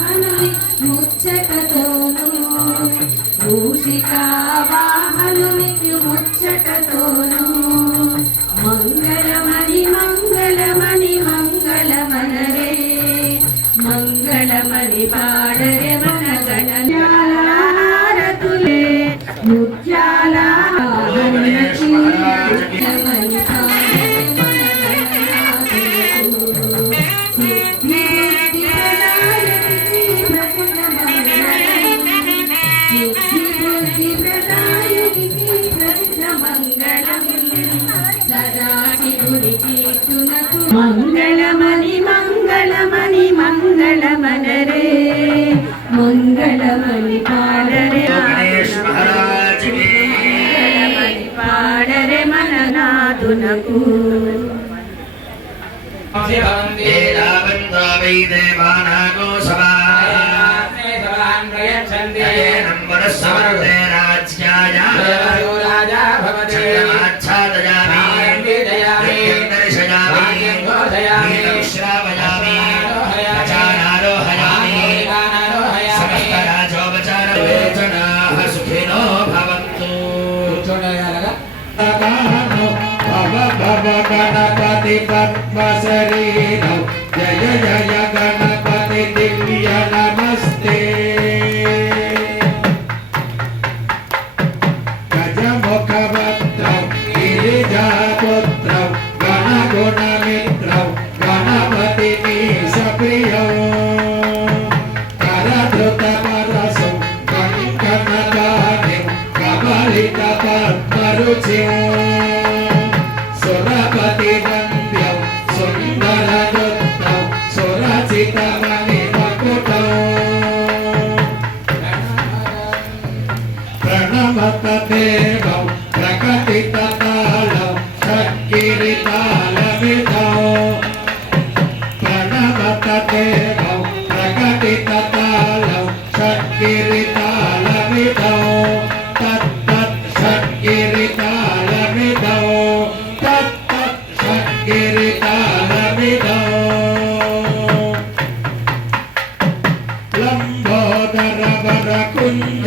వాహనుని ముచ్చటతోను మూషికా వాహనునికి ముచ్చటతోను మంగళమణి మంగళమణి మంగళమనరే మంగళమణి పాడరే మన గణనారతులే ముత్యాల మంగళమణి మంగళమణి మంగళమనరే మంగళమణి పాడరే మంగళమణి పాడరే మన నాదునకు గణపతి పద్మశరీరం జయ జయ గణపతి దివ్య నమస్తే గజముఖభద్రం గిరిజాపుత్రం గణగుణమిత్రం గణపతి సప్రియం కరధృతమరసం కంకణదానిం కమలిత పద్మరుచిం సురపతి వంద్యం సుందరదుత్తం సురచితమణి మకుటం ప్రణమత దేవం ప్రకటిత తాళం షట్గిరితాళమిదం ప్రణమత దేవం ప్రకటిత తాళం షట్గిరితాళమిదం తత్తత్ షట్గిరితాళమిదం లంబోదర వర కుంజ